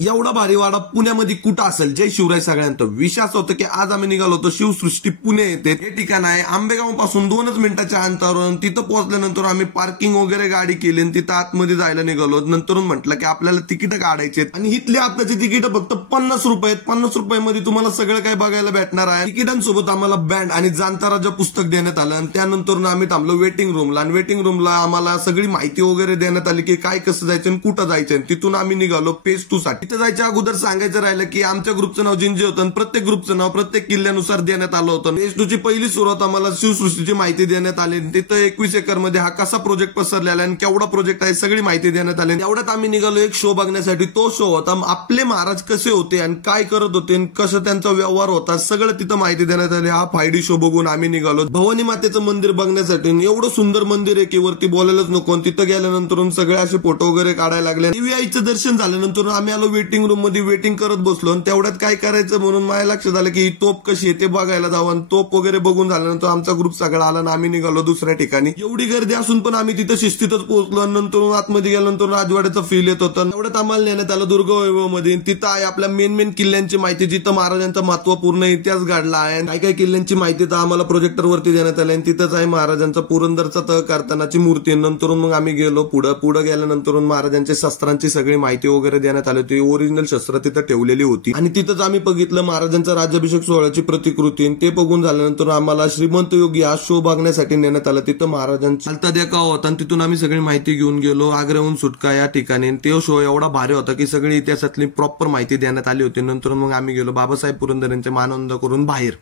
एवढा भारी वाडा पुण्यामध्ये कुठं असेल? जय शिवराय सगळ्यांना. विषय असं होतं की आज आम्ही निघालो होतो शिवसृष्टी पुणे येथे. हे ठिकाण आहे आंबेगाव पासून 2च मिनिटाच्या अंतरावर. तिथं पोहोचल्यानंतर आम्ही पार्किंग वगैरे गाडी केली आणि तिथं आतमध्ये जायला निघालो. नंतर म्हटलं की आपल्याला तिकीट काढायचे आणि इथली आताची तिकीट फक्त 50 रुपये आहेत. 50 रुपयामध्ये तुम्हाला सगळं काही बघायला भेटणार आहे. तिकिटांसोबत आम्हाला बँड आणि जाणता राजा पुस्तक देण्यात आलं आणि त्यानंतर आम्ही थांबलो वेटिंग रूमला आणि वेटिंग रूमला आम्हाला सगळी माहिती वगैरे देण्यात आली की काय कसं जायचं आणि कुठं जायचं. तिथून आम्ही निघालो फेज 2 साठी. तिथे जायच्या अगोदर सांगायचं राहिलं की आमच्या ग्रुपचं नाव जिंजे होतं आणि प्रत्येक ग्रुपचं नाव प्रत्येक किल्ल्यानुसार देण्यात आलं होतं. फेज 2 ची पहिली सुरुवात आम्हाला शिवसृष्टीची माहिती देण्यात आली. तिथं 21 एकर मध्ये हा कसा प्रोजेक्ट पसरलेला आणि केवढा प्रोजेक्ट आहे सगळी माहिती देण्यात आली. एवढ्यात आम्ही निघालो एक शो बघण्यासाठी. तो शो होता आपले महाराज कसे होते आणि काय करत होते आणि कसं त्यांचा व्यवहार होता सगळं तिथं माहिती देण्यात आली. हा 5D शो बघून आम्ही निघालो भवानी मातेचं मंदिर बघण्यासाठी. एवढं सुंदर मंदिर आहे की वरती बोलायलाच नको. तिथं गेल्यानंतर सगळे असे फोटो वगैरे काढायला लागले. देवी आईचं दर्शन झाल्यानंतर आम्ही आलो वेटिंग रूम मध्ये वेटिंग करत बसलो आणि तेवढ्यात काय करायचं म्हणून माझ्या लक्षात आलं की तोप कशी आहे ते बघायला जावं. आणि तोप वगैरे बघून झाल्यानंतर आमचा ग्रुप सगळा आला आणि आम्ही निघालो दुसऱ्या ठिकाणी. एवढी गर्दी असून पण आम्ही तिथं शिस्तीतच पोहोचलो. नंतर आतमध्ये गेल्यानंतर राजवाड्याचा फील येत होता. एवढ्यात आम्हाला नेण्यात आलं दुर्गवैभव मध्ये. तिथं आहे आपल्या मेन किल्ल्यांची माहिती जिथं महाराजांचा महत्वपूर्ण इतिहास घडला आहे. काही किल्ल्यांची माहिती तर आम्हाला प्रोजेक्टर वरती देण्यात आली आणि तिथंच आहे महाराजांचा पुरंदरचा तह करतानाची मूर्ती. नंतर मग आम्ही गेलो पुढे गेल्यानंतर महाराजांच्या शस्त्रांची सगळी माहिती वगैरे देण्यात आली होती. ओरिजिनल शस्त्र तिथं ठेवलेली होती आणि तिथंच आम्ही बघितलं महाराजांचा राज्याभिषेक सोहळ्याची प्रतिकृती. ते बघून झाल्यानंतर आम्हाला श्रीमंत योगी हा शो बघण्यासाठी नेण्यात आला. तिथं महाराजांचा चालता देखावा होता आणि तिथून आम्ही सगळी माहिती घेऊन गेलो आग्र्याहून सुटका या ठिकाणी. तो शो एवढा भारी होता की सगळी इतिहासातली प्रॉपर माहिती देण्यात आली होती. नंतर मग आम्ही गेलो बाबासाहेब पुरंदरेंचे मानवंद करून बाहेर.